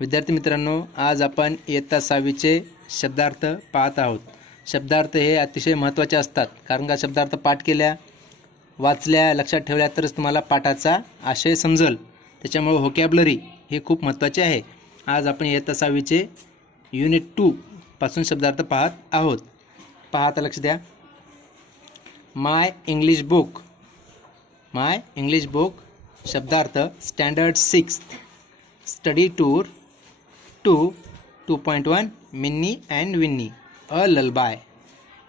विद्यार्थी मित्रांनो, आज आपण इयत्ता 6वीचे शब्दार्थ पाहत आहोत। शब्दार्थ हे अतिशय महत्त्वाचे असतात, कारण का शब्दार्थ पाठ केल्या, वाचल्या, लक्षात ठेवल्या तरच तुम्हाला पाठाचा आशय समजेल। त्याच्यामुळे व्होकॅब्युलरी हे खूप महत्त्वाचे आहे। आज आपण इयत्ता 6वीचे युनिट 2 पासून शब्दार्थ पाहत आहोत। पहा, आता लक्ष द्या। माय इंग्लिश बुक शब्दार्थ standard 6 study tour 2.1 Minnie and Winnie a lullaby.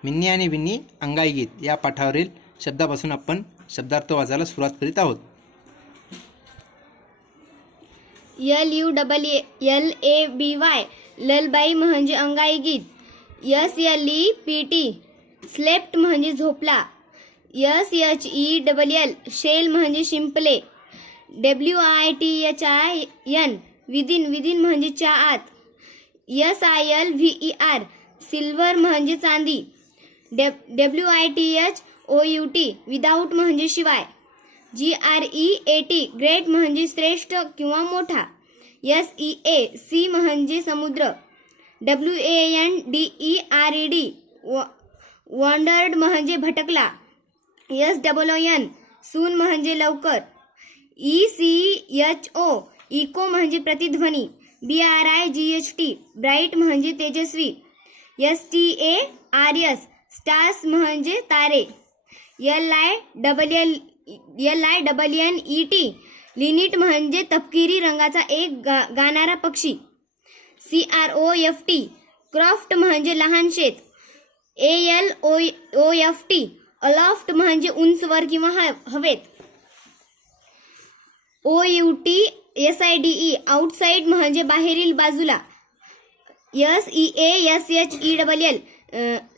Minnie आणि विन्नी अंगाई गीत या पाठावरील शब्दापासून आपण शब्दार्थ वाचायला सुरुवात करीत आहोत। LULLABY ललबाई म्हणजे अंगाई गीत। SLEPT स्लेप्ट म्हणजे झोपला। SHELL शेल म्हणजे शिंपले। WITHIN विदिन म्हणजे च्या आत। SILVER सिल्वर म्हणजे चांदी। WITHOUT विदाऊट म्हणजे शिवाय। GREAT ग्रेट म्हणजे श्रेष्ठ किंवा मोठा। SEAC म्हणजे समुद्र। WANDERED वॉन्डर्ड म्हणजे भटकला। SWN सून म्हणजे लवकर। ECHO इको म्हणजे प्रतिध्वनी। BRIGHT ब्राईट म्हणजे तेजस्वी। STARS स्टार्स म्हणजे तारे। LINNET लिनिट म्हणजे तपकिरी रंगाचा एक गाणारा पक्षी। CROFT क्रॉफ्ट म्हणजे लहान शेत। ALOFT अलॉफ्ट म्हणजे उंचवर किंवा हवेत। OUTSIDE आउटसाइड म्हणजे बाहेरील बाजूला। SEASHELL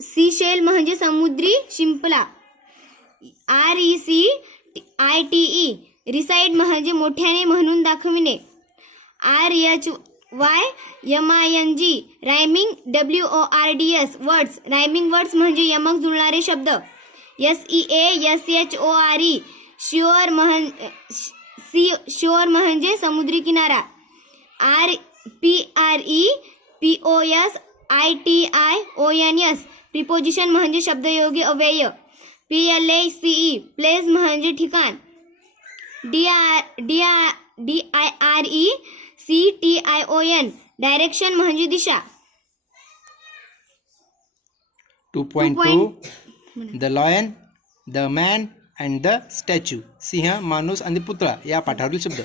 सीशेल म्हणजे समुद्री शिंपला। RECITE रिसाइड म्हणजे मोठ्याने म्हणून दाखविणे। RHYMING rhyming. WORDS words rhyming words म्हणजे यमक जुळणारे शब्द। SEASHORE शोर म्हणजे समुद्री किनारा। PREPOSITIONS प्रिपोजिशन म्हणजे शब्दयोगी अव्यय। PLACE प्लेस म्हणजे ठिकाण। DIRECTION डायरेक्शन म्हणजे दिशा। 2.2 the lion the man and the statue सिंह, माणूस आणि पुतळा या पाठावरील शब्द।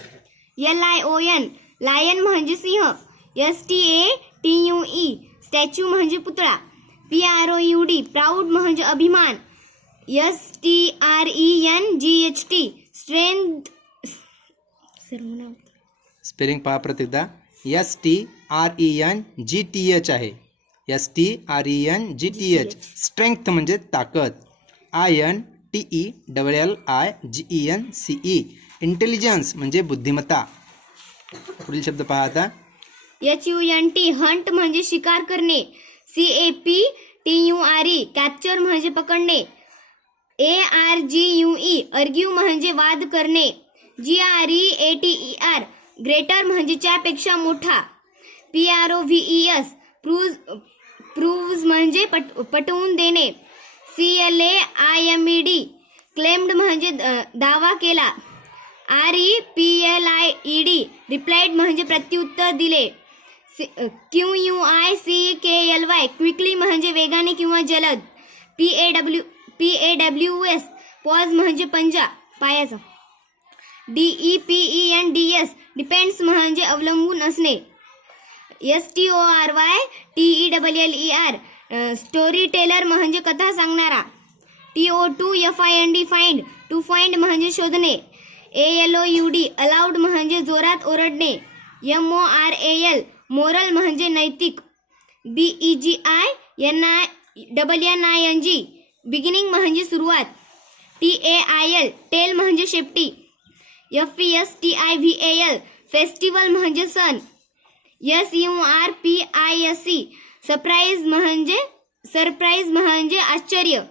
LION लायन म्हणजे सिंह। STATUE स्टॅच्यू म्हणजे पुतळा। PROUD प्राऊड म्हणजे अभिमान। STRENGHT स्ट्रेंथ स्पेलिंग पहा प्रत्येकदा। STRENGTH आहे। STRENGTH स्ट्रेंथ म्हणजे ताकद। INTELLIGENCE इंटेलिजन्स म्हणजे बुद्धिमत्ता। पुढील शब्द पहा आता। HUNT हंट म्हणजे शिकार करणे। CAPTURE कॅप्चर म्हणजे पकडणे। ARGUE अर्ग्यू म्हणजे वाद करणे। GREATER ग्रेटर म्हणजे च्यापेक्षा मोठा। PROVES प्रूव्ज म्हणजे पटवून देणे। CLAIMED क्लेम्ड म्हणजे दावा केला। REPLIED रिप्लाइड म्हणजे प्रत्युत्तर दिले। QUICKLY क्विकली म्हणजे वेगाने किंवा जलद। PAWS पॉज म्हणजे पंजा पायाचा। DEPENDS डिपेंड्स म्हणजे अवलंबून असणे। STORYTELLER स्टोरी टेलर म्हणजे कथा सांगणारा। TOTFIND फाइंड टू फाइंड म्हणजे शोधणे। ALOUD अलाउड म्हणजे जोरात ओरडणे। MORAL मोरल म्हणजे नैतिक। BEGINNING बिगिनिंग म्हणजे सुरुवात। TAIL टेल म्हणजे शेपटी। FESTIVAL फेस्टिवल म्हणजे सण। SURPRISE सरप्राईज म्हणजे आश्चर्य।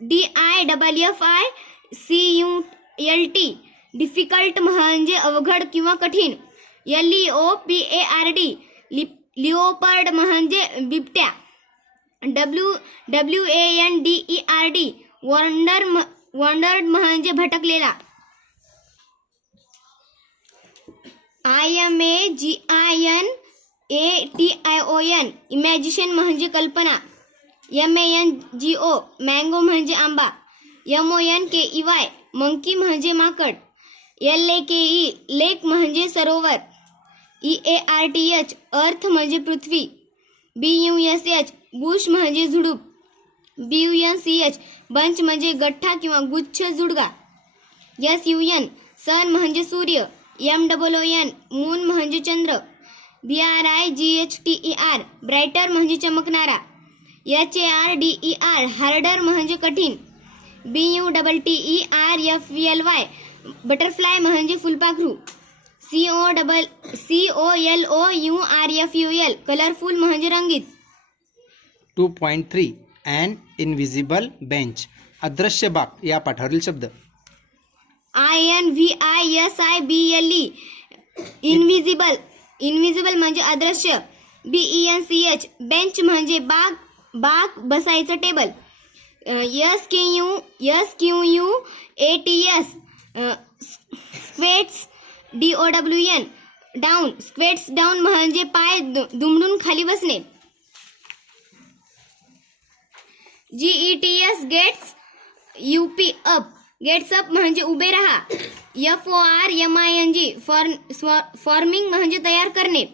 DIFFICULT डिफिकल्ट म्हणजे अवघड किंवा कठीण। LEOPARD लिओपर्ड म्हणजे बिबट्या. WANDERD वॉन्डर्ड म्हणजे भटकलेला. IMAGINATION इमॅजिशन म्हणजे कल्पना. MANGO मँगो म्हणजे आंबा. MONKEY मंकी म्हणजे माकड. LAKE लेक म्हणजे सरोवर. EARTH अर्थ म्हणजे पृथ्वी. BUSH बुश म्हणजे झुडूप. BUNCH बंच म्हणजे गठ्ठा किंवा गुच्छ जुडगा. SUN सन म्हणजे सूर्य. MOON मून म्हणजे चंद्र. BRIGHTER ब्रायटर म्हणजे चमकणारा. HARDER हार्डर म्हणजे कठीण. BUTTERFLY बटरफ्लाय म्हणजे फुलपाखरू. COLOURFUL कलरफुल म्हणजे रंगीत. 2.3 अँड इनव्हिजिबल बेंच अदृश्य बाक या पाठावरील शब्द. INVISIBLE इनव्हिजिबल म्हणजे अदृश्य. BENCH बेंच म्हणजे बाक बसायचं table. SQUATS squats DOWN down squats down म्हणजे पाय दुमडून खाली बसणे. GETS gets UP up gets up म्हणजे उभे राहा. FORMING फॉर्मिंग म्हणजे तयार करणे.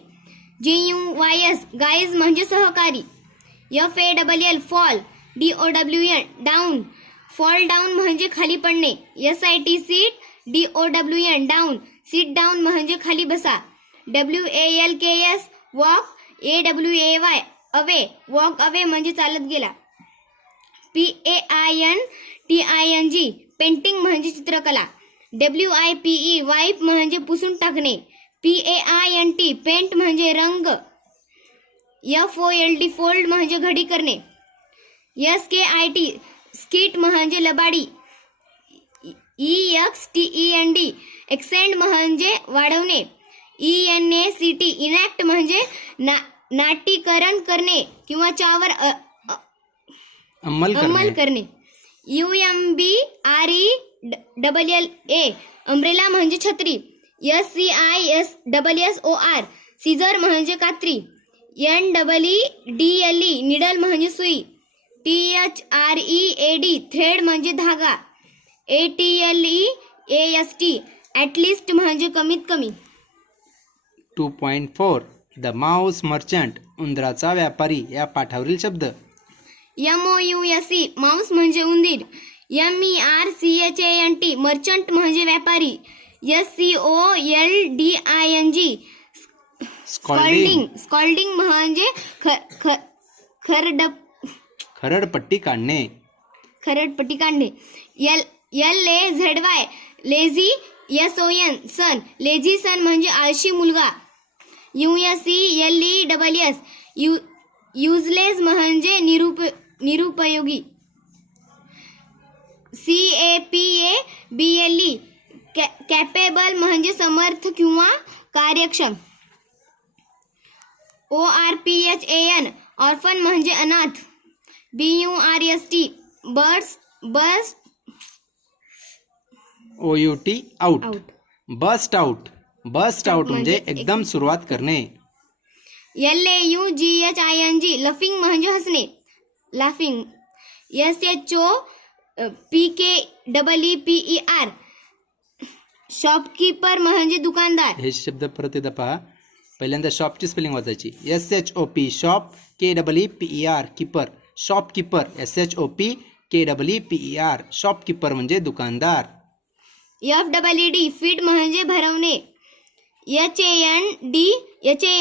GUYS गाईज म्हणजे सहकारी. FALL fall DOWN down fall down म्हणजे खाली पडणे. SIT seat DOWN down sit down म्हणजे खाली बसा. WALKS walk AWAY away walk away म्हणजे चालत गेला. PAINTING पेंटिंग म्हणजे चित्रकला. WIPE वाईप म्हणजे पुसून टाकणे. PAINT पेंट म्हणजे रंग. FOLD फोल्ड म्हणजे घडी करणे. SKIT स्किट म्हणजे लबाडी. EXTEND एक्सेंड म्हणजे वाढवणे. ENACT इनॅक्ट म्हणजे नाटीकरण करणे किंवा त्यावर अंमल करणे. UMBRELLA अम्ब्रेला म्हणजे छत्री. SCISSOR सीझर म्हणजे कात्री. NEEDLE निडल म्हणजे सुई. THREAD थ्रेड म्हणजे धागा. ATLEAST ॲटलिस्ट म्हणजे कमीत कमी. 2.4 द माऊस मर्चंट उंदराचा व्यापारी या पाठावरील शब्द. MOUSE माऊस म्हणजे उंदीर. MERCHANT मर्चंट म्हणजे व्यापारी. SCOLDING स्कॉल्डिंग म्हणजे खरडपट्टी काढणे. LAZY लेझी SON सन लेझी सन म्हणजे आळशी मुलगा. USELESS युजलेस म्हणजे निरुपयोगी. CAPABLE कॅपेबल म्हणजे समर्थ किंवा कार्यक्षम. ORPHAN ऑर्फन म्हणजे अनाथ. BURST bast OUT out bast out म्हणजे एकदम सुरुवात करणे. LAUGHING लफिंग म्हणजे हसणे लाफिंग. SHOPKEEPER शॉपकीपर म्हणजे दुकानदार. हे शब्द परत एकदा पहा. पहिल्यांदा शॉपची स्पेलिंग वाचायची. SHOP shop KEEPER keeper shopkeeper. SHOPKEEPER shopkeeper म्हणजे दुकानदार. FEED फीड म्हणजे भरवणे.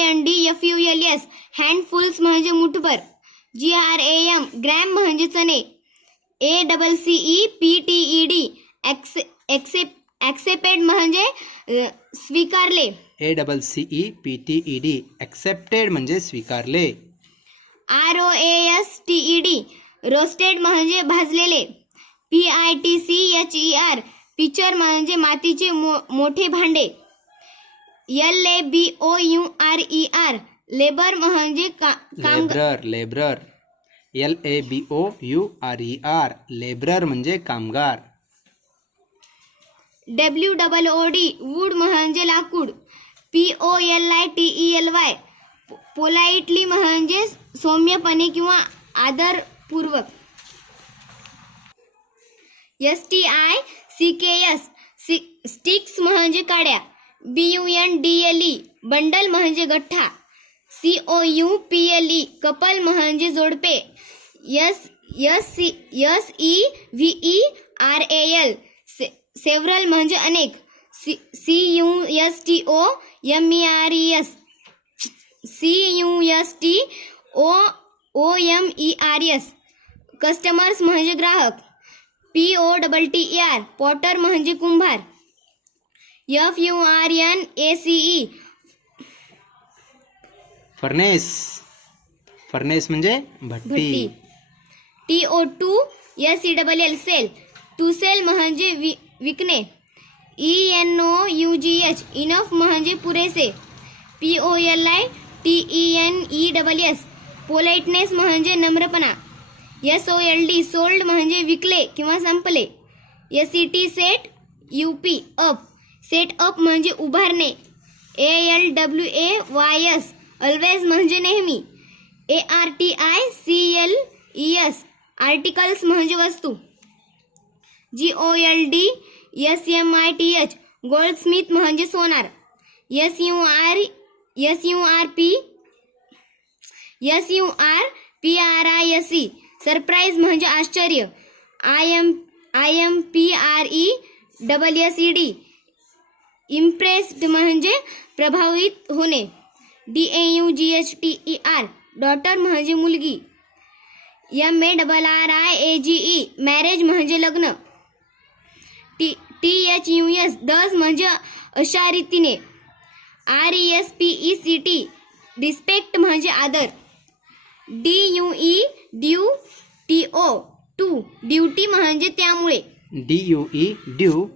HANDFULS हँडफुल्स म्हणजे मुठभर. GRAM ग्रॅम म्हणजे चणे. ACCEPTED ॲक्सेप्टेड म्हणजे स्वीकारले. ACCEPTED ॲक्सेप्टेड म्हणजे स्वीकारले. ROASTED रोस्टेड म्हणजे भाजलेले. PITCHER पिचर म्हणजे मातीचे मोठे भांडे. LABOURER लेबर म्हणजे कामगार. लेबरर LABOURER लेबरर म्हणजे कामगार. WOOD वूड म्हणजे लाकूड. POLITELY पोलाइटली म्हणजे सौम्यपणे किंवा आदरपूर्वक. STICKS स्टिक्स म्हणजे काड्या. BUNDLE बंडल म्हणजे गठ्ठा. COUPLE कपल म्हणजे जोडपे. SEVERAL सेव्हरल म्हणजे अनेक. CUSTOMERS कस्टमर्स म्हणजे ग्राहक. POTTER पॉटर म्हणजे कुंभार. FURNACE फर्नेस म्हणजे भट्टी. TO2SELL सेल टू सेल म्हणजे विकणे. ENOUGH इनफ म्हणजे पुरेसे. POLITENESS पोलाइटनेस म्हणजे नम्रपणा. SOLD सोल्ड म्हणजे विकले किंवा संपले. SET set UP up set up म्हणजे उभारणे. ALWAYS ऑलवेज म्हणजे नेहमी. ARTICLES आर्टिकल्स म्हणजे वस्तू. GOLDSMITH गोल्डस्मिथ म्हणजे सोनार. SURPRISE सरप्राईज म्हणजे आश्चर्य. IMPRESSED इम्प्रेस्ड म्हणजे प्रभावित होणे. DAUGHTER डॉटर म्हणजे मुलगी. MARRIAGE मॅरेज म्हणजे लग्न. THUS डज म्हणजे अशा रीतीने. RESPECT रिस्पेक्ट म्हणजे आदर. DUE ड्युटी म्हणजे त्यामुळे. DUE ड्यू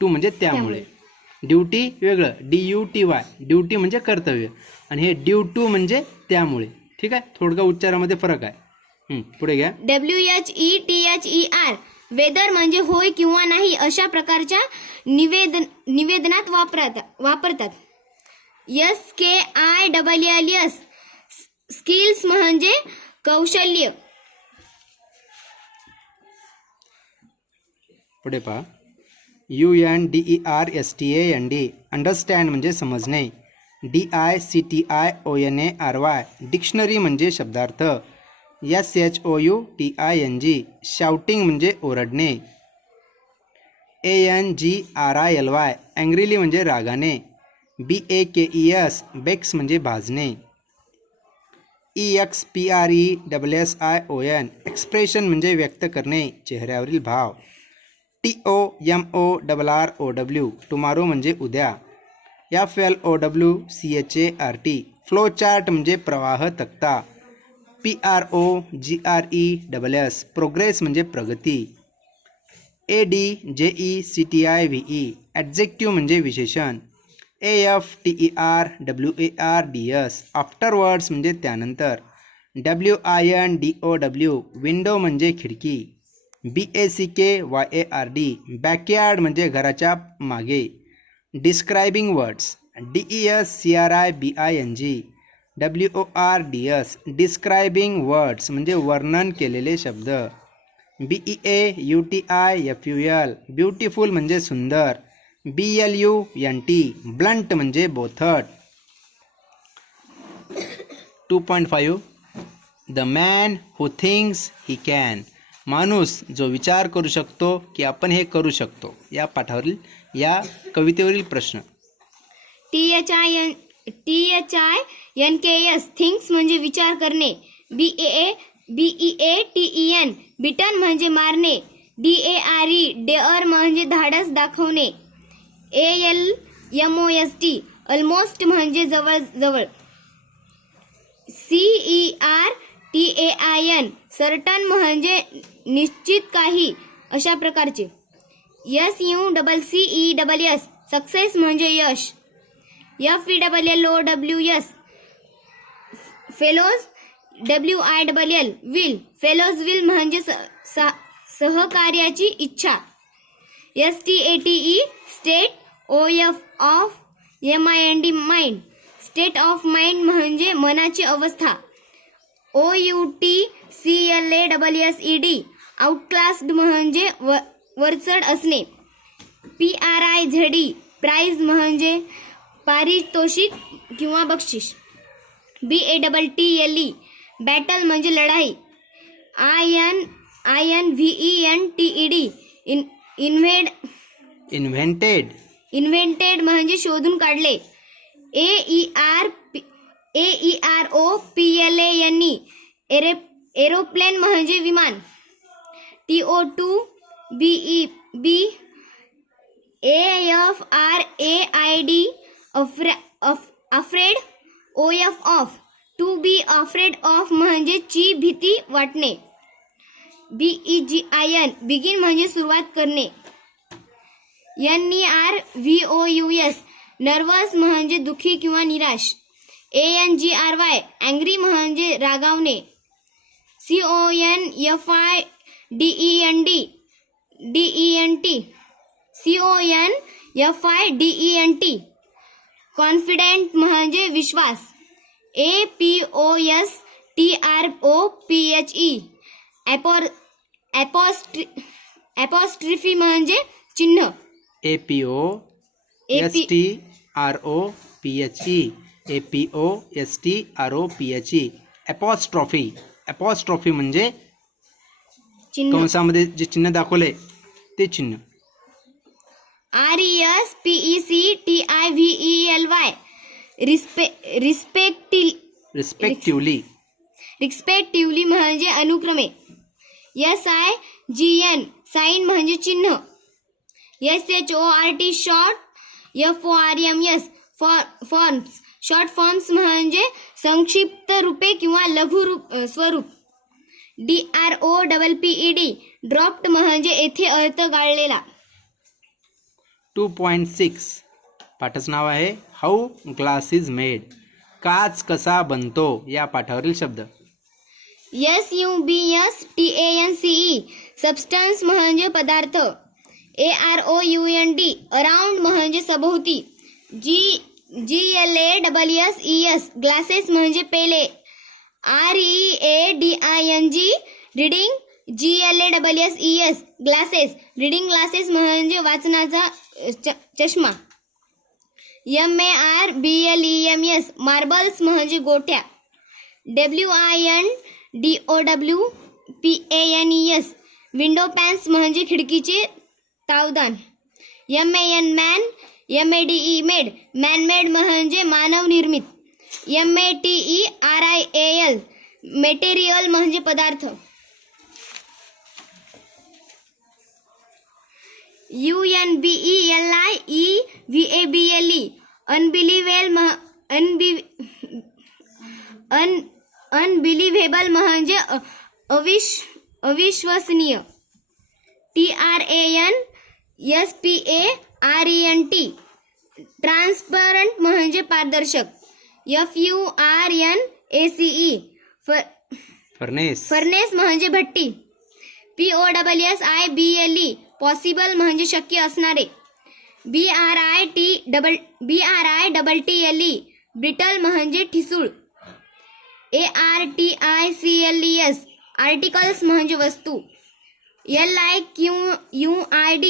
टू म्हणजे त्यामुळे. ड्युटी वेगळं. DUTY ड्युटी म्हणजे कर्तव्य आणि हे ड्यू टू म्हणजे त्यामुळे. ठीक आहे, थोडक्या उच्चारामध्ये फरक आहे. पुढे घ्या. WHETHER वेदर म्हणजे होय किंवा नाही अशा प्रकारच्या निवेदनात वापरतात. SKILLS स्किल्स म्हणजे कौशल्य. पुढे पहा. UNDERSTAND अंडरस्टँड म्हणजे समजणे. DICTIONARY डिक्शनरी म्हणजे शब्दार्थ. SHOUTING शाउटिंग म्हणजे ओरडणे. ANGRILY अँग्रीली म्हणजे रागाने. BAKES बेक्स म्हणजे भाजणे. EXPRESSION एक्सप्रेशन म्हणजे व्यक्त करणे, चेहऱ्यावरील भाव. TOMORROW टुमारो म्हणजे उद्या. FLOWCHART फ्लो चार्ट म्हणजे प्रवाह तक्ता. PROGRESS प्रोग्रेस म्हणजे प्रगती. ADJECTIVE ॲडजेक्टिव्ह म्हणजे विशेषण. AFTERWARDS आफ्टरवर्ड्स म्हणजे त्यानंतर. WINDOW विंडो म्हणजे खिडकी. BACKYARD बॅकयार्ड म्हणजे घराच्या मागे. Describing words. DESCRIBING WORDS describing words म्हणजे वर्णन केलेले शब्द. BEAUTIFUL ब्युटिफुल म्हणजे सुंदर. BLUNT ब्लंट म्हणजे बोथट. 2.5 the man who thinks he can माणूस जो विचार करू शकतो की आपण हे करू शकतो. या पाठावरील या कवितेवरील प्रश्न. THINKS थिंक्स म्हणजे विचार करणे. BEATEN बिटन म्हणजे मारणे. DARE डेअर म्हणजे धाडस दाखवणे. ALMOST ऑलमोस्ट म्हणजे जवळ जवळ. CERTAIN सर्टन म्हणजे निश्चित काही अशा प्रकारचे. SUCCESS सक्सेस म्हणजे यश. FELLOWS fellows. WILL will fellows will म्हणजे सहकार्याची इच्छा. STATE state. OF MIND mind state of mind म्हणजे मनाची अवस्था. OUTCLASSED आउटक्लास्ड म्हणजे वरचढ असणे. PRIZE प्राइज म्हणजे पारितोषिक किंवा बक्षीस. BATTLE बॅटल म्हणजे लढाई. INVENTED इन्व्हेंटेड म्हणजे शोधून काढले. AEROPLANE एरोप्लेन म्हणजे विमान. TO2BEB AFRAID afraid. OF to be afraid of म्हणजे ची भीती वाटणे. BEGIN बिगिन म्हणजे सुरुवात करणे. NERVOUS नर्वस म्हणजे दुखी किंवा निराश. ANGRY अँग्री म्हणजे रागावणे. CONFIDENT कॉन्फिडेंट म्हणजे विश्वास. APOSTROPHE ॲपॉस्ट्रिफी म्हणजे चिन्ह. APOSTROPHE ॲपॉस्ट्रॉफी म्हणजे चिन्ह. कंसामध्ये जे चिन्ह दाखवले ते चिन्ह. RESPECTIVELY रिस्पेक्टिव्हली म्हणजे अनुक्रमे. SIGN साइन म्हणजे चिन्ह. SHORT short. FORMS forms short forms म्हणजे संक्षिप्त रूपे किंवा लघु स्वरूप. DROPPED ड्रॉप्ड म्हणजे येथे अर्थ गाळलेला. 2.6 पाठाचं नाव आहे हाऊ ग्लास इज मेड. काच कसा बनतो या पाठावरील शब्द. SUBSTANCE सबस्टन्स म्हणजे पदार्थ. AROUND अराउंड म्हणजे सभोवती. GLASSES ग्लासेस म्हणजे पेले. READING reading. GLASSES glasses reading glasses म्हणजे वाचनाचा चष्मा. MARBLEMS मार्बल्स म्हणजे गोट्या. WINDOWPANES विंडो पॅन्स म्हणजे खिडकीचे तावदान. MAN man. MADE made man-made म्हणजे मानव निर्मित. METERIAL मेटेरियल म्हणजे पदार्थ. UNBELIEVABLE अनबिलिव्हेबल म्हणजे अविश्वसनीय. TRANSPARENT ट्रान्सपरंट म्हणजे पारदर्शक. FURNACE फर्नेस म्हणजे भट्टी. POSSIBLE पॉसिबल म्हणजे शक्य असणारे. BRITTLE ब्रिटल म्हणजे ठिसूळ. ARTICLES आर्टिकल्स म्हणजे वस्तू. LIQUID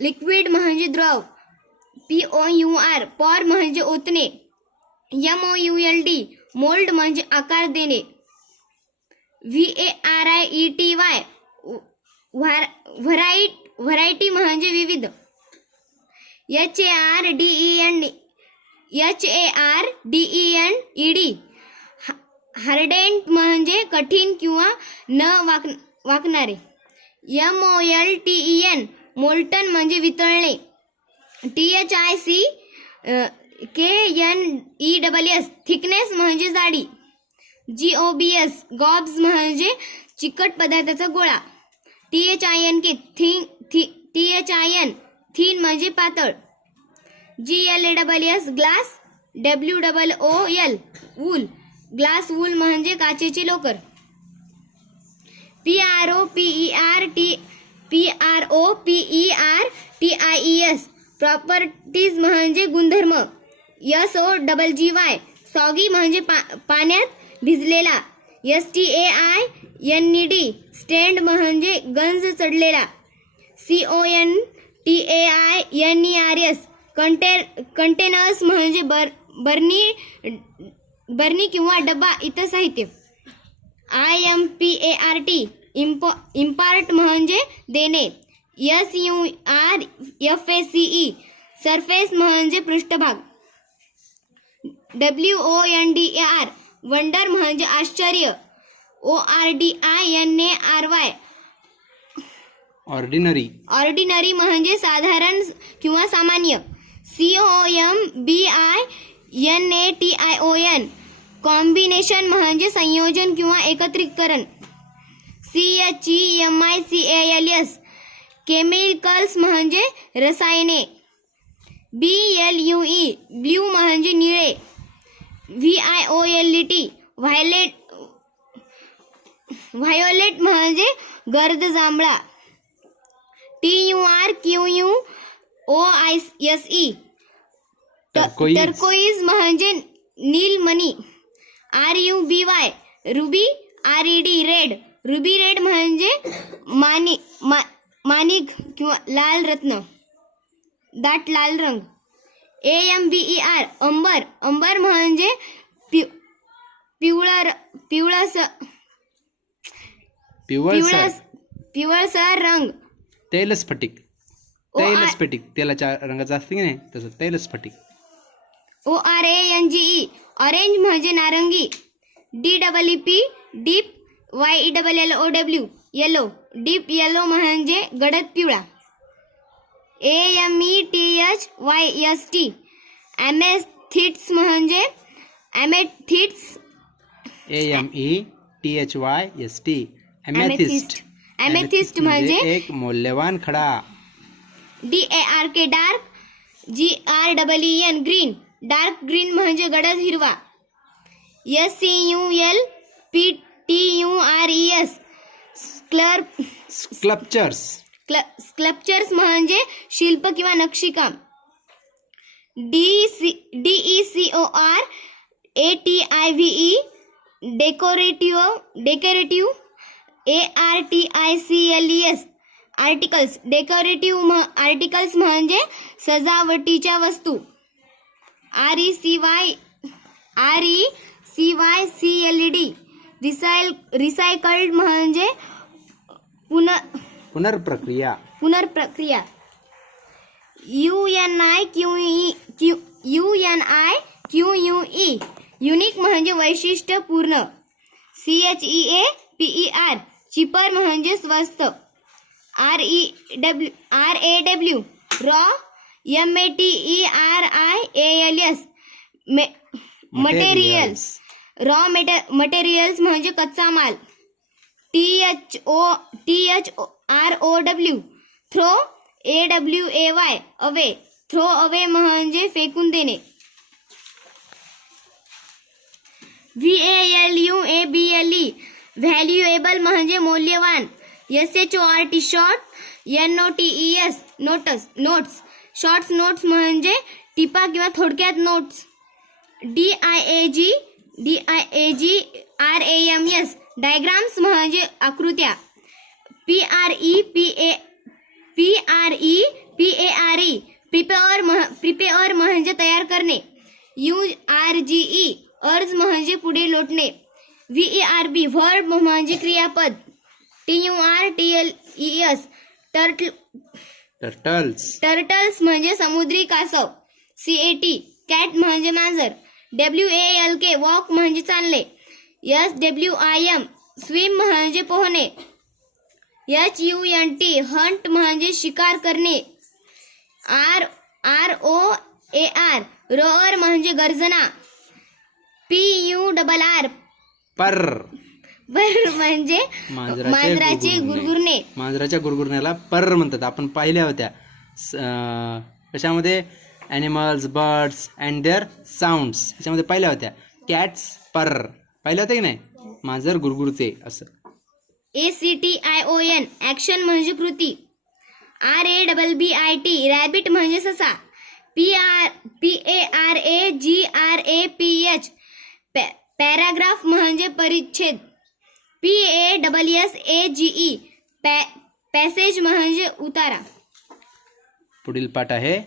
लिक्विड म्हणजे द्रव. POUR पॉर म्हणजे ओतणे. MOULD मोल्ड म्हणजे आकार देणे. VARIETY व्हरायटी म्हणजे विविध. HARDENED हार्डेंट म्हणजे कठीण किंवा न वाकणारे. MOLTEN मोल्टन म्हणजे वितळणे. THICKNESS थिकनेस म्हणजे जाडी. GOBS गॉब्स म्हणजे चिकट पदार्थाचा गोळा. THINK THIN थिन म्हणजे पातळ. GLASS glass. WOOL wool. Glass wool म्हणजे काचेची लोकर. PROPERTIES प्रॉपर्टीज म्हणजे गुणधर्म. SOGGY सॉगी म्हणजे पाण्यात भिजलेला. STAINED स्टँड म्हणजे गंज चढलेला. CONTAINERS कंटेनर्स म्हणजे बरणी किंवा डबा इतर साहित्य. IMPART इम्पार्ट म्हणजे देणे. SURFACE सरफेस म्हणजे पृष्ठभाग. WONDER वंडर म्हणजे आश्चर्य. ORDINARY ऑर्डिनरी म्हणजे साधारण किंवा सामान्य. COMBINATION कॉम्बिनेशन म्हणजे संयोजन किंवा एकत्रीकरण. CHEMICALS केमिकल्स म्हणजे रसायने. BLUE ब्ल्यू म्हणजे निळे. VIOLET व्हायोलेट म्हणजे गर्द जांभळा. TURQUOISE टर्कोइज म्हणजे Neelmani. RUBY ruby. RED red ruby red म्हणजे माणिक किंवा लाल रत्न, दाट लाल रंग. AMBER अंबर. अंबर म्हणजे पिवळसर रंग. तैलस्फटिक तेलाच्या रंगाचा असते की नाही तसं तैलस्फटिक. ORANGE ऑरेंज म्हणजे नारंगी. DEEP deep. YELLOW yellow. Deep yellow म्हणजे गडद पिवळा. AMETHYST ॲमेथिस्ट्स म्हणजे ॲमेथिस्ट्स. ॲमेथिस्ट म्हणजे एक मौल्यवान खडा. DARK dark. GREEN green. Dark green म्हणजे गडद हिरवा. SCULPTURES स्कल्पचर्स म्हणजे शिल्प किंवा नक्षीकाम. DECORATIVE decorative. ARTICLES articles. Decorative articles म्हणजे सजावटीच्या वस्तू. RECYCLED रिसायकल्ड म्हणजे पुनर्प्रक्रिया. UNIQUE युनिक म्हणजे वैशिष्ट्यपूर्ण. CHEAPER चिपर म्हणजे स्वस्त. RAW raw. MATERIALS materials. Raw materials म्हणजे कच्चा माल. THROW throw. AWAY away. Throw away म्हणजे फेकून देणे. VALUABLE व्हॅल्युएबल म्हणजे मौल्यवान. SHORT short. NOTES notes. Shorts notes म्हणजे टिपा किंवा थोडक्यात नोट्स. DIAGRAMS डायग्राम्स म्हणजे आकृत्या. PREPARE प्रिपेअर म्हणजे तयार करणे. URGE अर्ज म्हणजे पुढे लोटणे. VERB व्हर्ब म्हणजे क्रियापद. TURTLES टर्टल्स म्हणजे समुद्री कासव. CAT कॅट म्हणजे मांजर. WALK वॉक म्हणजे चालणे. SWIM स्विम म्हणजे पोहणे. HUNT हंट म्हणजे शिकार करणे. ROAR रोअर म्हणजे गर्जना. PURR पर म्हणजे मांजराचे गुरगुरणे. मांजराच्या गुरगुरण्याला पर म्हणतात. आपण पाहिल्या होत्या कशामध्ये animals, birds and their sounds. त्याच्यामध्ये पहिल्या होत्या कॅट्स पर, पाहिलं होतं की नाही, मांजर गुरगुरते असं. ACTION ॲक्शन म्हणजे कृती. RABBIT रॅबिट म्हणजे ससा. PARAGRAPH पॅराग्राफ म्हणजे परिच्छेद. PASSAGE पॅसेज म्हणजे उतारा. पुढील पाठ आहे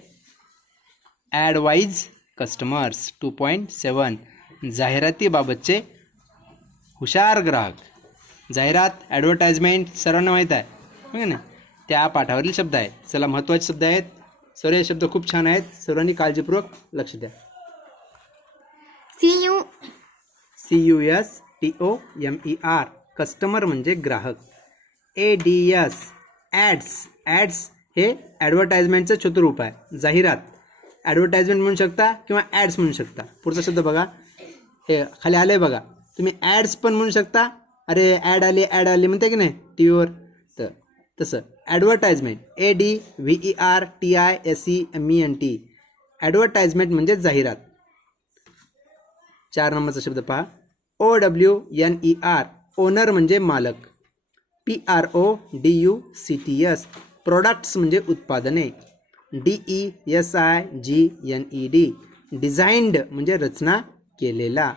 ॲडवाइज कस्टमर्स 2.7 जाहिरातीबाबतचे हुशार ग्राहक. जाहिरात, ॲडव्हर्टाइजमेंट सर्वांना माहीत आहे हो ना, त्या पाठावरील शब्द आहेत. चला, महत्त्वाचे शब्द आहेत. सर्व हे शब्द खूप छान आहेत, सर्वांनी काळजीपूर्वक लक्ष द्या. CUSTOMER कस्टमर म्हणजे ग्राहक. ADS ॲड्स हे ॲडव्हर्टाइजमेंटचं छोटं रूप आहे. जाहिरात ॲडव्हर्टाइजमेंट म्हणू शकता किंवा ॲड्स म्हणू शकता. पुढचा शब्द बघा, हे खाली आलं आहे बघा, तुम्ही ॲड्स पण म्हणू शकता. अरे ॲड आली म्हणते की नाही टी व्हीवर, तर तसं ॲडव्हर्टाइजमेंट ADVERTISEMENT ॲडव्हर्टाइजमेंट म्हणजे जाहिरात. 4 नंबरचा शब्द पहा, OWNER ओनर म्हणजे मालक. PRODUCTS प्रोडक्ट्स म्हणजे उत्पादने. DESIGNED डिझाइन्ड म्हणजे रचना केलेला.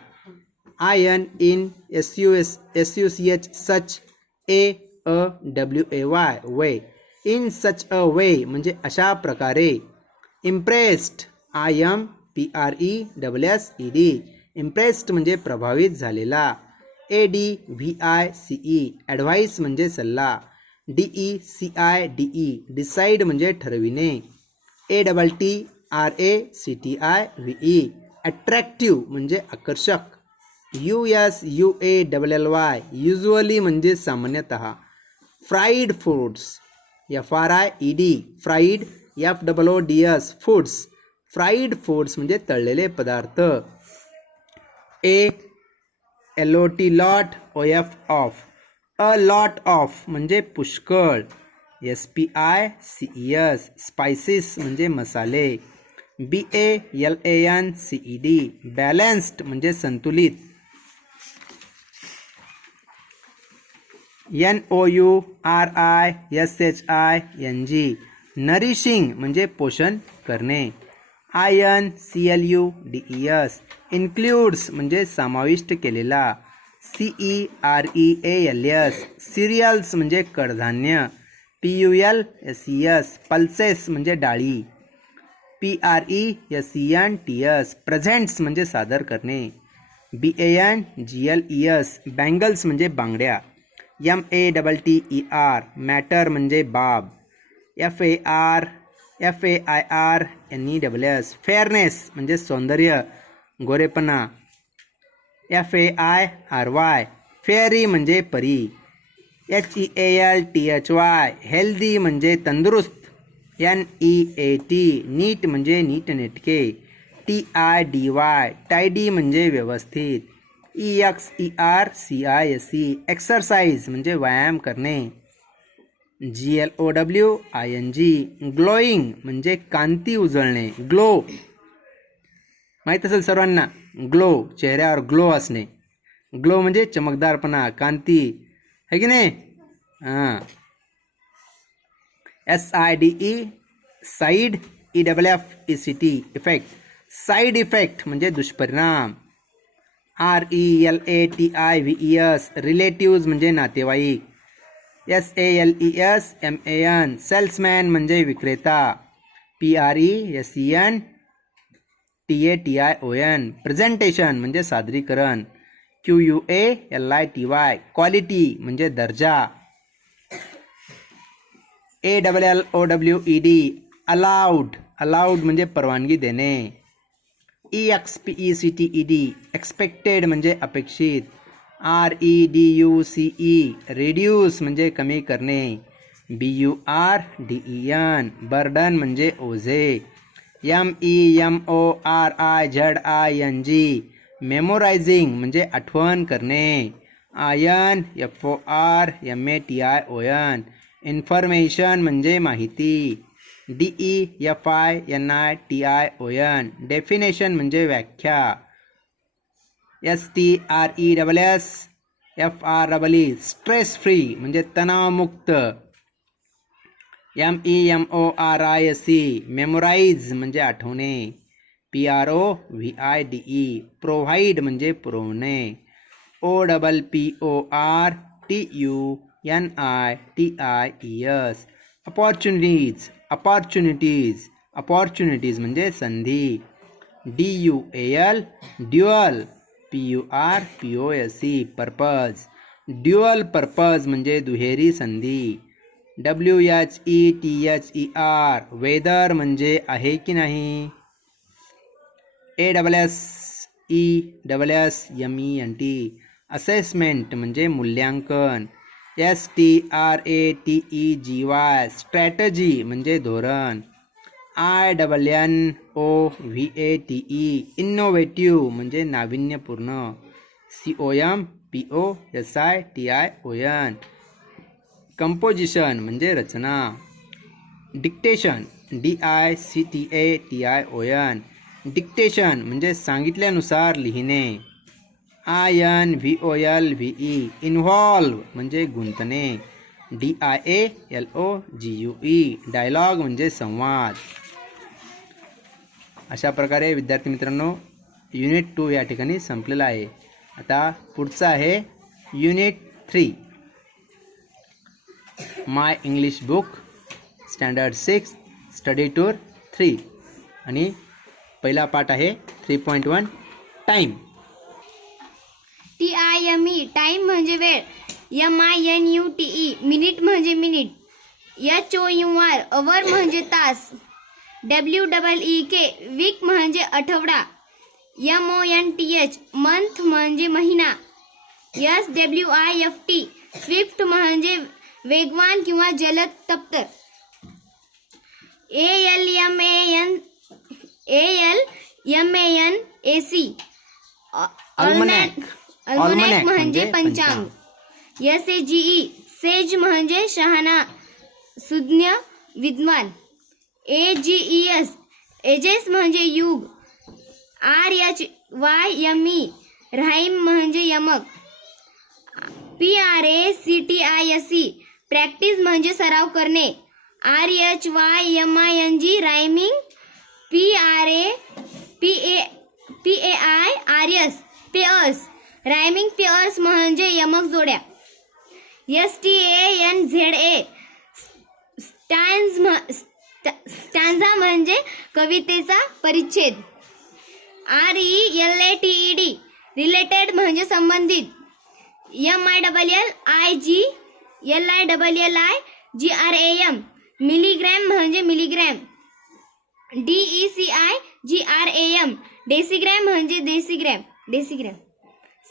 INSUCH such AWAY way in such a way म्हणजे अशा प्रकारे. इम्प्रेस्ड IMPRESSED इम्प्रेस्ड म्हणजे प्रभावित झालेला. ADVICE ॲडव्हाइस म्हणजे सल्ला. DECIDE डिसाइड म्हणजे ठरविणे. ATTRACTIVE अट्रॅक्टिव्ह म्हणजे आकर्षक. USUALLY युजली म्हणजे सामान्यतः. Fried foods FRIED fried FOODS foods fried foods म्हणजे तळलेले पदार्थ. ALOT lot OF of a lot of म्हणजे पुष्कळ. SPICES स्पायसेस म्हणजे मसाले. BALANCED बॅलन्स्ड म्हणजे संतुलित. NOURISHING नरिशिंग म्हणजे पोषण करणे. INCLUDES इन्क्ल्यूड्स म्हणजे समाविष्ट केलेला. CEREALS सिरियल्स म्हणजे कडधान्य. PULSES पल्सेस म्हणजे डाळी. PRESENTS प्रेझेंट्स म्हणजे सादर करणे. BANGLES बँगल्स म्हणजे बांगड्या. MATTER मॅटर म्हणजे बाब. FAIRNESS फेअरनेस म्हणजे सौंदर्य, गोरेपणा. FAIRY फेअरी म्हणजे परी. HEALTHY हेल्दी म्हणजे तंदुरुस्त. NEAT नीट म्हणजे नीटनेटके. TIDY टायडी म्हणजे व्यवस्थित. EXERCISE एक्सरसाइज म्हणजे व्यायाम करणे. GLOWING ग्लोईंग म्हणजे कांती उजळणे. ग्लो माहीत असेल सर्वांना, ग्लो चेहऱ्यावर ग्लो असणे. ग्लो म्हणजे चमकदारपणा, कांती, है की नाही. हां. SIDE side EFFECT effect side effect म्हणजे दुष्परिणाम. RELATIVES रिलेटिव्ज म्हणजे नातेवाईक. SALESMAN सेल्समॅन म्हणजे विक्रेता. PRESENTATION प्रेझेंटेशन म्हणजे सादरीकरण. QUALITY क्वालिटी म्हणजे दर्जा. ALLOWED अलाउड म्हणजे परवानगी देणे. EXPECTED एक्सपेक्टेड म्हणजे अपेक्षित. REDUCE रिड्यूस म्हणजे कमी करणे. BURDEN बर्डन म्हणजे ओझे. MEMORIZING मेमोरायझिंग म्हणजे आठवण करणे. INFORMATION इन्फॉर्मेशन म्हणजे माहिती. DEFINITION डेफिनेशन म्हणजे व्याख्या. STRESSFREE स्ट्रेस फ्री म्हणजे तणावमुक्त. MEMORISE मेमोराईज म्हणजे आठवणे. PROVIDE प्रोव्हाइड म्हणजे पुरवणे. OPPORTUNITIES अपॉर्च्युनिटीज म्हणजे संधी. DUAL dual. PURPOSE purpose dual purpose म्हणजे दुहेरी संधी. WHETHER वेदर म्हणजे आहे की नाही. ASSESSMENT असेसमेंट म्हणजे मूल्यांकन. STRATEGY स्ट्रॅटजी म्हणजे धोरण. INNOVATE इनोव्हेटिव्ह म्हणजे नाविन्यपूर्ण. COMPOSITION कंपोजिशन म्हणजे रचना. डिक्टेशन DICTATION डिक्टेशन म्हणजे सांगितल्यानुसार लिहिणे. INVOLVE इन्व्हॉल्व म्हणजे गुंतणे. DIALOGUE डायलॉग म्हणजे संवाद. अशा प्रकारे विद्यार्थी मित्रांनो युनिट 2 या ठिकाणी संपलेला आहे. आता पुढचं आहे unit 3 my English book standard 6 study tour 3 आणि पहिला पाठ आहे 3.1 टाईम. TIME टाइम म्हणजे वेळ. MINUTE मिनिट म्हणजे मिनिट. HOUR अवर म्हणजे तास. WEEK वीक म्हणजे आठवडा. MONTH मंथ म्हणजे महिना. SWIFT स्विफ्ट म्हणजे वेगवान किंवा जलद तप्तर. ALMANAC अल्मनॅक म्हणजे पंचांग. SAGE सेज म्हणजे शहाणा सुज्ञ विद्वान. AGES एजेस म्हणजे युग. RHYME राईम म्हणजे यमक. PRACTISE प्रॅक्टिस म्हणजे सराव करणे. RHYMING rhyming. PAIRS pairs rhyming pairs म्हणजे यमक जोड्या. STANZA स्टॅन्झा म्हणजे कवितेचा परिच्छेद. RELATED रिलेटेड म्हणजे संबंधित. MILLIGRAM मिलीग्रॅम म्हणजे मिलीग्रॅम. DECIGRAM डेसिग्रॅम म्हणजे डेसिग्रॅम.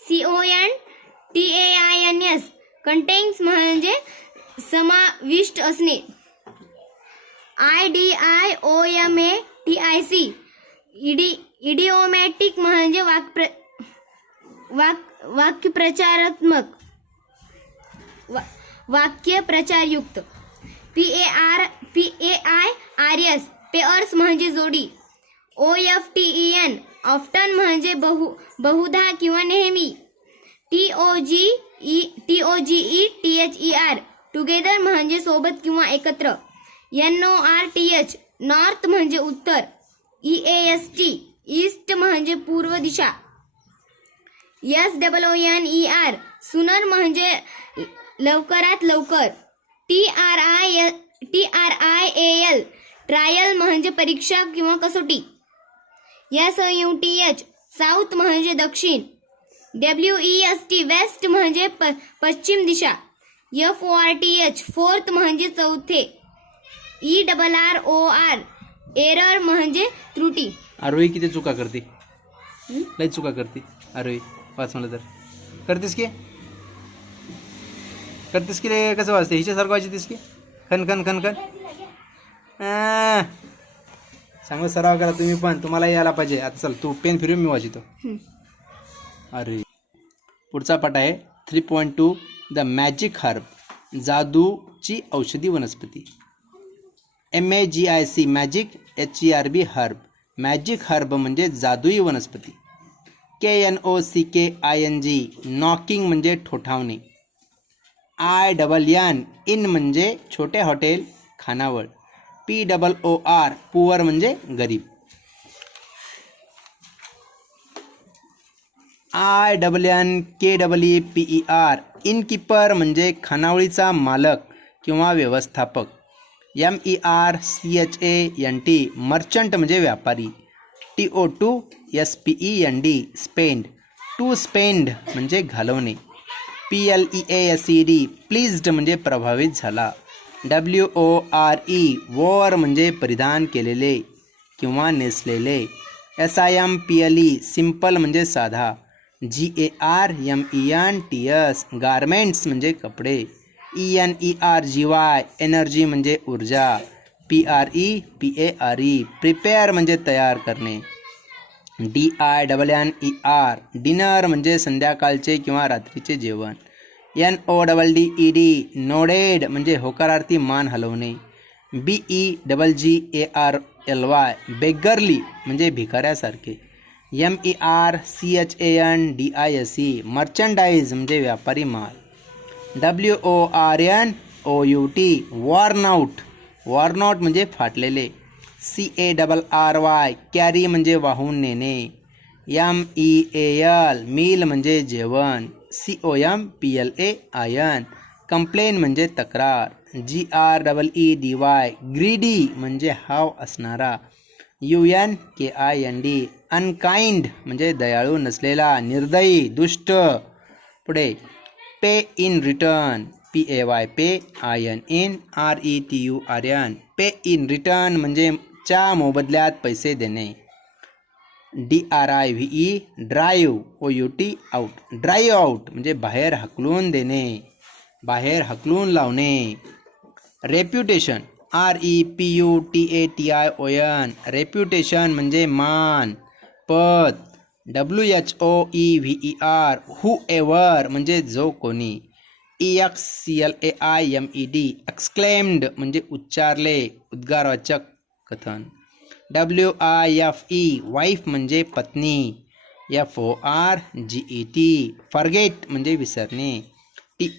CONTAINS कंटेन्स म्हणजे समाविष्ट असणे. IDIOMATIC इडिओमॅटिक म्हणजे वाक्यप्रचारात्मक वाक्य प्रचारयुक्त. PAIRS पेअर्स म्हणजे जोडी. OFTEN ऑफ्टन म्हणजे बहुधा किंवा नेहमी. TOGETHER टुगेदर म्हणजे सोबत किंवा एकत्र. NORTH नॉर्थ म्हणजे उत्तर. EAST ईस्ट म्हणजे पूर्व दिशा. SOONER सुनर म्हणजे लवकरात लवकर. TRIAL ट्रायल म्हणजे परीक्षा किंवा कसोटी. SOUTH साऊथ म्हणजे दक्षिण. WEST वेस्ट म्हणजे पश्चिम दिशा. FORTH फोर्थ म्हणजे चौथे. ERROR एरर म्हणजे त्रुटी. आरोही किती चुका करते, लई चुका करते आरोही. वाच म्हणलं तर करतेस की रे. कसं वाचते हिच्यासारखं वाचतेस की खन खन खन खन. चांगलं सराव करा तुम्ही पण, तुम्हाला यायला पाहिजे. आता चल तू पेन फिरवून मी वाचितो. अरे पुढचा पाठ आहे 3.2 द मॅजिक हर्ब जादूची औषधी वनस्पती. MAGIC magic, HERB herb, magic herb म्हणजे जादुई वनस्पती. KNOCKING नॉकिंग म्हणजे ठोठावणे. INN इन म्हणजे छोटे हॉटेल, खानावळ. POOR पुअर म्हणजे गरीब. INNKEPPER इनकीपर म्हणजे खानावळीचा मालक किंवा व्यवस्थापक. MERCHANT मर्चंट म्हणजे व्यापारी. TOTOSPEND स्पेंड, टू स्पेंड म्हणजे घालवणे. PLEASED प्लीज्ड म्हणजे प्रभावित झाला. WORE वॉर म्हणजे परिधान केलेले किंवा नेसलेले. SIMPLE सिंपल म्हणजे साधा. GARMENTS गारमेंट्स म्हणजे कपडे. ENERGY एनर्जी म्हणजे ऊर्जा. PREPARE प्रिपेअर म्हणजे तयार करणे. DINNER डिनर म्हणजे संध्याकाळचे किंवा रात्रीचे जेवण. NODDED नोडेड म्हणजे होकारार्थी मान हलवणे. BEGGARLY बेगरली म्हणजे भिकाऱ्यासारखे. MERCHANDICE मर्चंडाईज म्हणजे व्यापारी माल. WORNOUT वॉर्नआउट म्हणजे फाटलेले. CARRY कॅरी म्हणजे वाहून नेणे. MEAL मील म्हणजे जेवण. COMPLA आयन कंप्लेन म्हणजे तक्रार. GREEDY ग्रीडी म्हणजे हाव असणारा. UNKIND अनकाइंड म्हणजे दयाळू नसलेला, निर्दयी, दुष्ट. पुढे pay in return. PAY pay INN RETURN pay in return म्हणजे च्या मोबदल्यात पैसे देणे. DRIVE drive. OUT out drive out म्हणजे बाहेर हकलून देणे, बाहेर हकलून लावणे. रेप्युटेशन REPUTATION रेप्युटेशन म्हणजे मान, पद. WHOEVER whoever म्हणजे जो कोणी. EXCLAIMED एक्सक्लेम्ड म्हणजे उच्चारले, उद्गारवाचक कथन. WIFE वाईफ म्हणजे पत्नी. FORGET फॉरगेट म्हणजे विसरणे.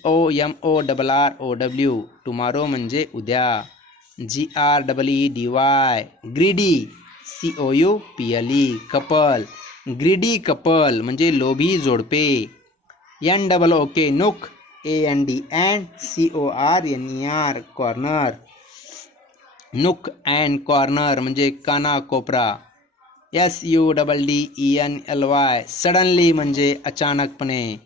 TOMORROW टुमारो म्हणजे उद्या. GREEDY greedy. COUPLE couple. Greedy couple म्हणजे लोभी जोडपे. NOOK nook. AND CORNER corner. Nook and corner म्हणजे कानाकोपरा. SUDDENLY सडनली म्हणजे अचानकपणे.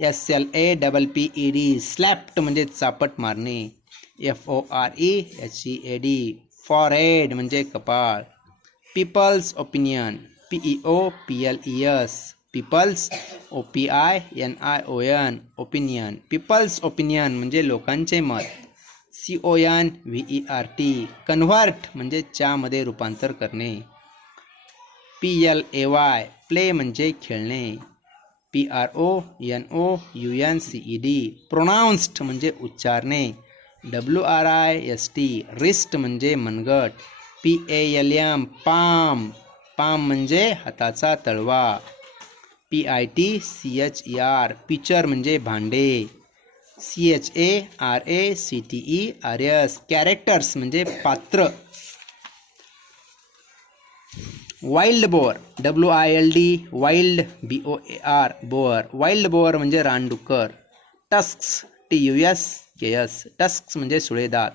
SLAPPED स्लॅप्ट म्हणजे चापट मारणे. FOREHEAD फॉरहेड म्हणजे कपाळ. Peoples opinion. PEOPLES peoples. OPINION opinion. Peoples opinion म्हणजे लोकांचे मत. CONVERT कन्व्हर्ट म्हणजे च्यामध्ये रूपांतर करणे. PLAY प्ले म्हणजे खेळणे. PRONOUNCED प्रोनाऊन्स्ड म्हणजे उच्चारणे. WRIST रिस्ट म्हणजे मनगट. PALM palm. पाम म्हणजे हाताचा तळवा. PITCHER पिक्चर म्हणजे भांडे. CHARACTERS कॅरेक्टर्स म्हणजे पात्र. Wild boar. WILD wild BOAR boar. Wild boar म्हणजे रानडुक्कर. टस्क्स TUSKS टस्क्स म्हणजे सुळेदात.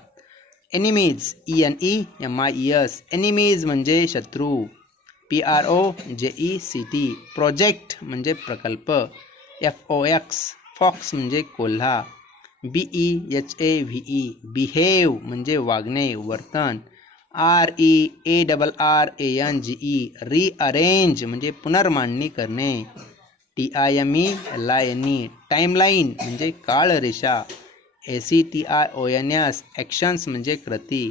एनिमीज ENEMIES एनिमीज म्हणजे शत्रू. PROJECT प्रोजेक्ट म्हणजे प्रकल्प. FOX फॉक्स म्हणजे कोल्हा. BEHAVE बिहेव म्हणजे वागणे, वर्तन. REARRANGE रिअरेंज म्हणजे पुनर्मांडणी करणे. TIMELINE टाईमलाईन म्हणजे काळरेषा. ACTIONS ॲक्शन्स म्हणजे कृती.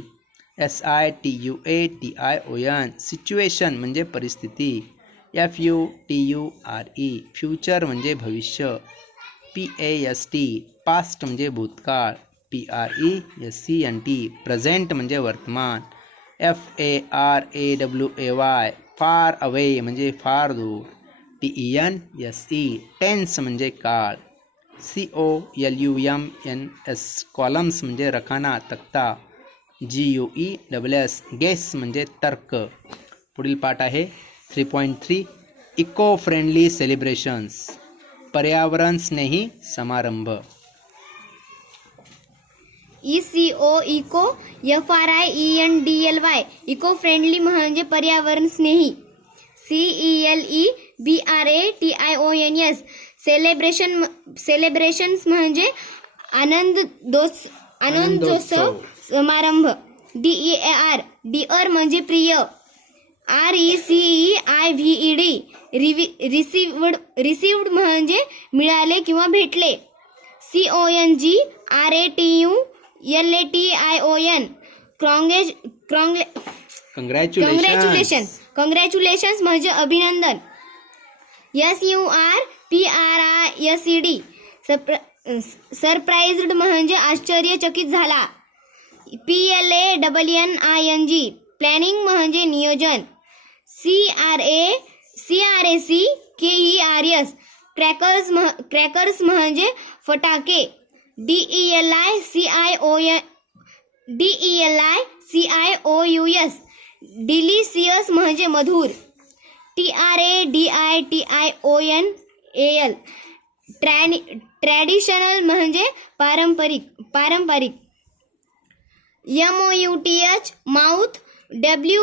SITUATION सिच्युएशन म्हणजे परिस्थिती. FUTURE फ्युचर म्हणजे भविष्य. PAST पास्ट म्हणजे भूतकाळ. PRESENT प्रेझेंट म्हणजे वर्तमान. FARAWAY फार अवे म्हणजे फार दूर. TENSE टेन्स म्हणजे काळ. COLUMNS कॉलम्स म्हणजे रखाना तक्ता. GUESS गेस म्हणजे तर्क. पुढील पाठ आहे 3.3 इको फ्रेंडली सेलिब्रेशन्स पर्यावरण स्नेही समारंभ. ECO eco FRIENDLY eco friendly म्हणजे पर्यावरण स्नेही. CELEBRATIONS सेलिब्रेशन्स म्हणजे आनंदोत्सव समारंभ. DEAR म्हणजे प्रिय. RECEIVED रिसिव्ड म्हणजे मिळाले किंवा भेटले. CONGRATION कॉंग्रॅच्युलेशन्स म्हणजे अभिनंदन. SURPRISED सरप्राइज्ड म्हणजे आश्चर्यचकित झाला. PLANNING प्लॅनिंग म्हणजे नियोजन. CRACKERS क्रॅकर्स म्हणजे फटाके. DELICIOUS डिलिशियस म्हणजे मधुर. TRADITIONAL ट्रॅडिशनल म्हणजे पारंपरिक. MOUTH mouth. WATERING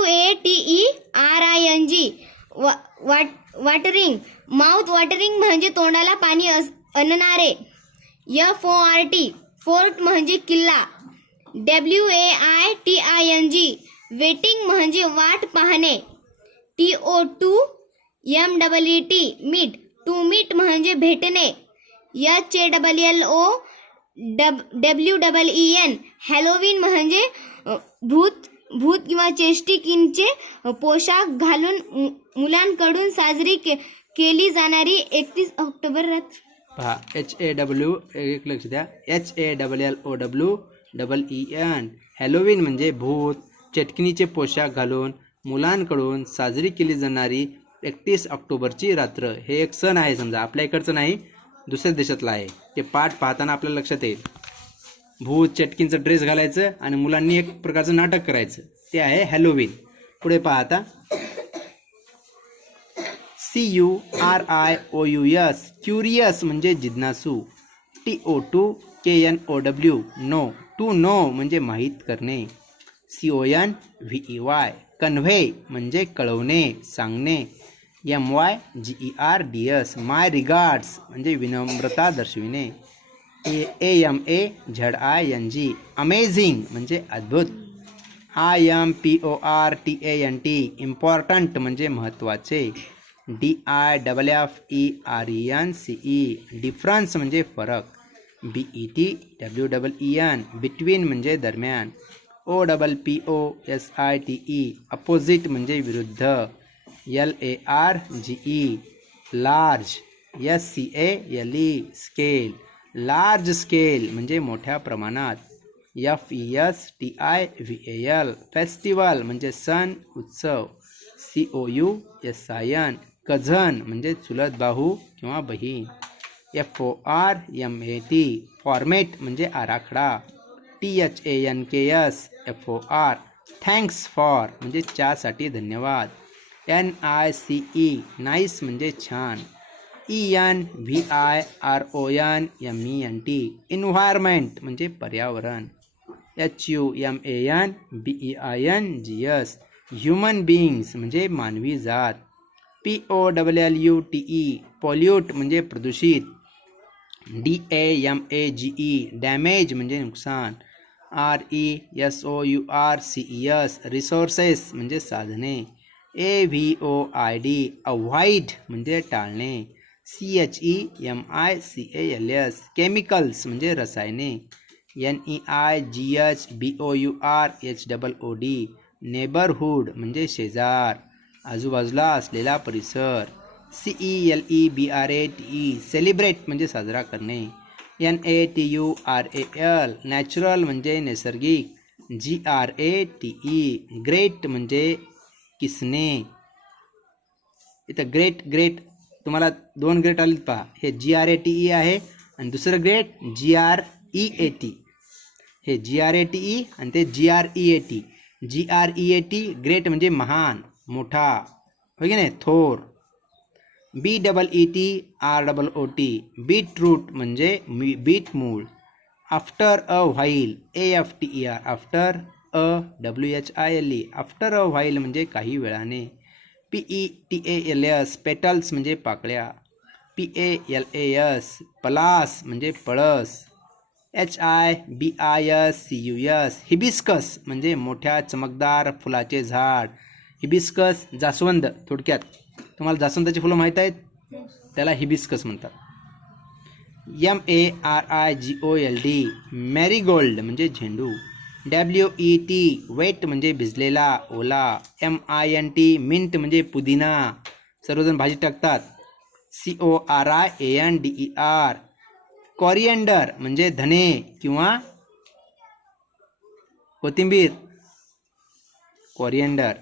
watering mouth watering म्हणजे तोंडाला पाणी आणणारे. FORT फोर्ट म्हणजे किल्ला. WAITING वेटिंग म्हणजे वाट पाहणे. TOTO MWT meet to meet म्हणजे भेटणे. HALLOWEN हॅलोवीन म्हणजे भूत किंवा चेष्टिकींचे पोशाख घालून मुलांकडून साजरी केली जाणारी 31 ऑक्टोबर रात्र. पहा HAW एक लक्ष द्या. HALLOWEN हॅलोवीन म्हणजे भूत चटकिनीचे पोशाख घालून मुलांकडून साजरी केली जाणारी 31 ऑक्टोबरची रात्र. हे एक सण आहे, समजा आपल्या इकडचं नाही दुसऱ्या देशातला आहे. ते पाठ पाहताना आपल्याला लक्षात येईल. भूत चटकींचं ड्रेस घालायचं आणि मुलांनी एक प्रकारचं नाटक करायचं, ते आहे हॅलोवीन. पुढे पहा आता CURIOUS क्युरियस म्हणजे जिज्ञासू. TOTOKNOW नो टू नो म्हणजे माहीत करणे. CONVEY कन्व्हे म्हणजे कळवणे सांगणे. MYGERDS माय रिगार्ड्स म्हणजे विनम्रता दर्शविणे. AMAZING अमेझिंग म्हणजे अद्भुत. IMPORTANT इम्पॉर्टंट म्हणजे महत्त्वाचे. DIFFERENCE डिफरन्स म्हणजे फरक. BETWEEN बिटवीन म्हणजे दरम्यान. OPPOSITE अपोजिट म्हणजे विरुद्ध. LARGE large. SCALE scale large scale म्हणजे मोठ्या प्रमाणात. FESTIVAL फेस्टिवल म्हणजे सण उत्सव. COUSIN कझन म्हणजे चुलत भाऊ किंवा बहीण. FORMAT फॉर्मेट म्हणजे आराखडा. THANKS FOR थँक्स फॉर म्हणजे च्यासाठी धन्यवाद. NICE नाईस म्हणजे छान. ENVIRONMENT एन्व्हायरमेंट म्हणजे पर्यावरण. HUMANBEINGS ह्युमन बीइंग्स म्हणजे मानवी जात. POLLUTE पॉल्यूट म्हणजे प्रदूषित. DAMAGE डॅमेज म्हणजे नुकसान. RESOURCES रिसोर्सेस म्हणजे साधने. AVOID अव्हॉइड म्हणजे टाळणे. CHEMICALS केमिकल्स म्हणजे रसायने. NEIGHBOURHOOD नेबरहूड म्हणजे शेजार आजूबाजूला असलेला परिसर. CELEBRATE सेलिब्रेट म्हणजे साजरा करणे. NATURAL नॅचरल म्हणजे नैसर्गिक. GRATE ग्रेट म्हणजे किसने. इथं ग्रेट तुम्हाला 2 ग्रेट आलेत पहा. हे GRATE आहे आणि दुसरं ग्रेट GREAT. हे GRATE आणि ते GREAT. GREAT ग्रेट म्हणजे महान, मोठा, हो की नाही, थोर. BEETROOT बीटरूट म्हणजे बीट मूळ. After a while AFTER after a WHILE after a while म्हणजे काही वेळाने. PETALS पेटल्स म्हणजे पाकळ्या. PALAS पलास म्हणजे पळस. HIBISCUS हिबिस्कस म्हणजे मोठ्या चमकदार फुलाचे झाड. हिबिस्कस जास्वंद. थोडक्यात तुम्हाला जास्वंदाची फुलं माहीत आहेत, त्याला हिबिस्कस म्हणतात. MARIGOLD मॅरीगोल्ड म्हणजे झेंडू. WET वेट म्हणजे भिजलेला, ओला. MINT मिंट म्हणजे पुदिना, सर्वजण भाजी टाकतात. CORIANDER कॉरिएंडर म्हणजे धने किंवा कोथिंबीर, कॉरिएंडर.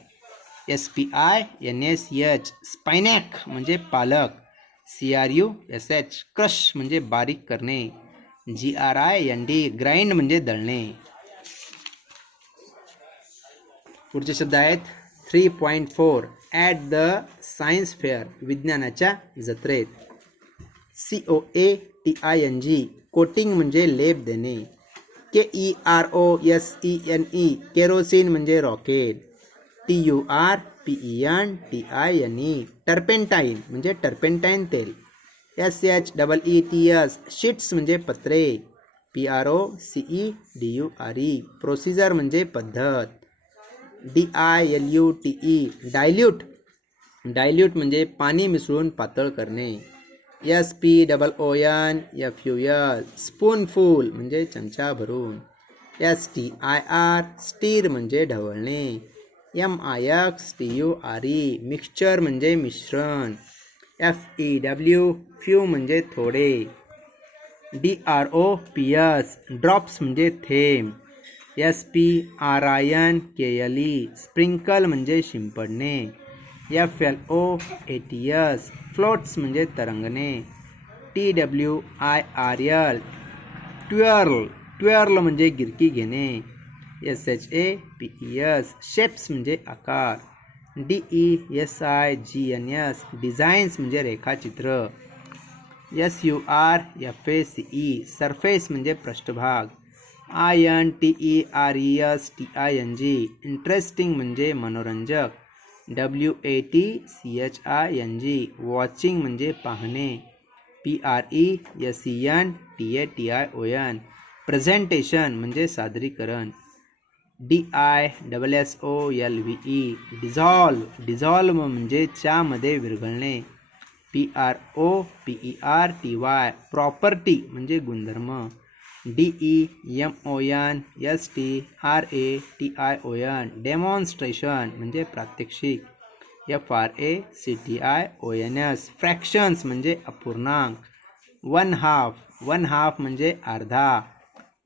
SPINACH स्पायनॅक म्हणजे पालक. CRUSH क्रश म्हणजे बारीक करणे. GRIND ग्राइंड म्हणजे दळणे. पुढचे शब्द आहेत 3.4 ॲट द सायन्स फेअर विज्ञानाच्या जत्रेत. COATING कोटिंग म्हणजे लेप देणे. KEROSENE केरोसिन म्हणजे रॉकेट. TURPENTINE टर्पेंटाईन म्हणजे टर्पेंटाईन तेल. SHEETS शीट्स म्हणजे पत्रे. PROCEDURE प्रोसिजर म्हणजे पद्धत. DILUTE डायल्यूट म्हणजे पाणी मिसळून पातळ करणे. SPOONFUL स्पूनफुल म्हणजे चमचा भरून. STIR स्टीर म्हणजे ढवळणे. MIXTURE मिक्सचर म्हणजे मिश्रण. FEW फ्यू म्हणजे थोडे. DROPS ड्रॉप्स म्हणजे थेंब. SPRINKLE स्प्रिंकल म्हणजे शिंपडणे. FLOATS फ्लोट्स म्हणजे तरंगणे. TWIRL ट्विर्ल म्हणजे गिरकी घेणे. SHAPES शेप्स म्हणजे आकार. DESIGNS डिझाईन्स म्हणजे रेखाचित्र. SURFACE सरफेस म्हणजे पृष्ठभाग. INTERESTING इंटरेस्टिंग म्हणजे मनोरंजक. WATCHING वॉचिंग म्हणजे पाहणे. PRESENTATION प्रेझेंटेशन म्हणजे सादरीकरण. DISSOLVE डिझॉल्व्ह म्हणजे च्यामध्ये विरघळणे. PROPERTY प्रॉपर्टी म्हणजे गुणधर्म. DEMONSTRATION डेमॉन्स्ट्रेशन म्हणजे प्रात्यक्षिक. FRACTIONS फ्रॅक्शन्स म्हणजे अपूर्णांक. वन हाफ म्हणजे अर्धा.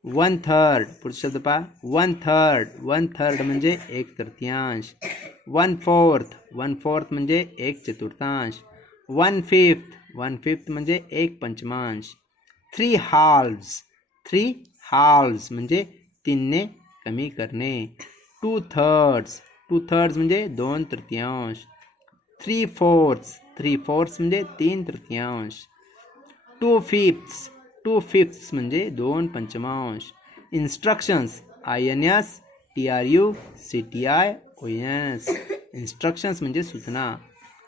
1/3 पुढचा शब्द पहा. 1/3 म्हणजे 1/3. 1/4 म्हणजे 1/4. 1/5 म्हणजे 1/5. 3 halves म्हणजे 3ने कमी करणे. 2/3 म्हणजे 2/3. 3/4 म्हणजे 3/3. 2/5 म्हणजे 2/5. इन्स्ट्रक्शन्स INSTRUCTIONS इन्स्ट्रक्शन्स म्हणजे सूचना.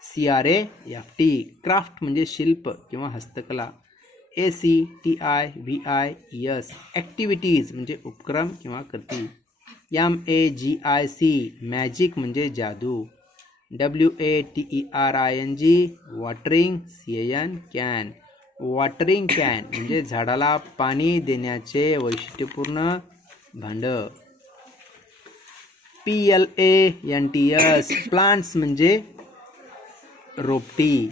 CRAFT क्राफ्ट म्हणजे शिल्प किंवा हस्तकला. ACTIVIES ॲक्टिव्हिटीज म्हणजे उपक्रम किंवा कृती. MAGIC मॅजिक म्हणजे जादू. WATERING watering can watering can म्हणजे झाडाला पाणी देण्याचे वैशिष्ट्यपूर्ण भांड. PLANTS प्लांट्स म्हणजे रोपटी.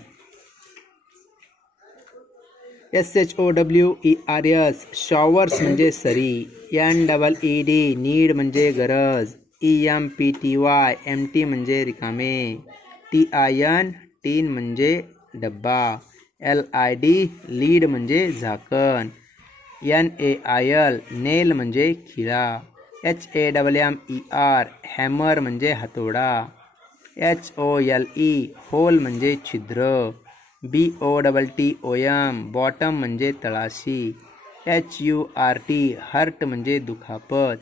SHOWERS शॉवर्स म्हणजे सरी. NEED नीड म्हणजे गरज. EMPTY एम्प्टी म्हणजे रिकामे. TIN टीन म्हणजे डब्बा. LID लीड म्हणजे झाकण. NAIL नेल म्हणजे खिळा. HAMMER हॅमर म्हणजे हातोडा. HOLE होल म्हणजे छिद्र. BOTTOM बॉटम म्हणजे तळाशी. HURT हर्ट म्हणजे दुखापत.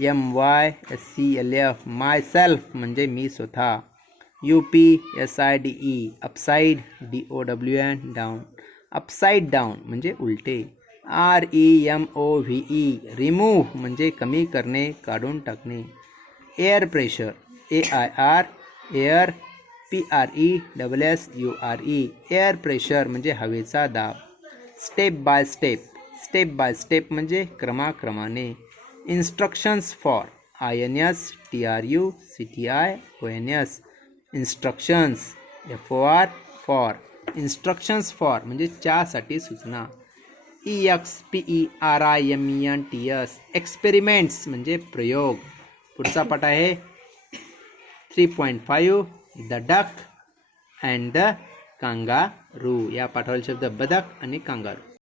MYSELF माय सेल्फ म्हणजे मी स्वतः. UPSIDE upside. DOWN down upside down म्हणजे उलटे. REMOVE रिमूव्ह म्हणजे कमी करणे, काढून टाकणे. Air pressure AIR air PRESSURE air pressure म्हणजे हवेचा दाब. स्टेप बाय स्टेप म्हणजे क्रमाक्रमाने. Instructions for INSTRUCTIONS instructions FOR instructions for म्हणजे च्यासाठी सूचना. EXPERIMENTS एक्सपेरिमेंट्स म्हणजे प्रयोग. पुढचा पाठ आहे 3.5 the duck and the kangaroo. या पाठावरील शब्द बदक आणि कांगारू.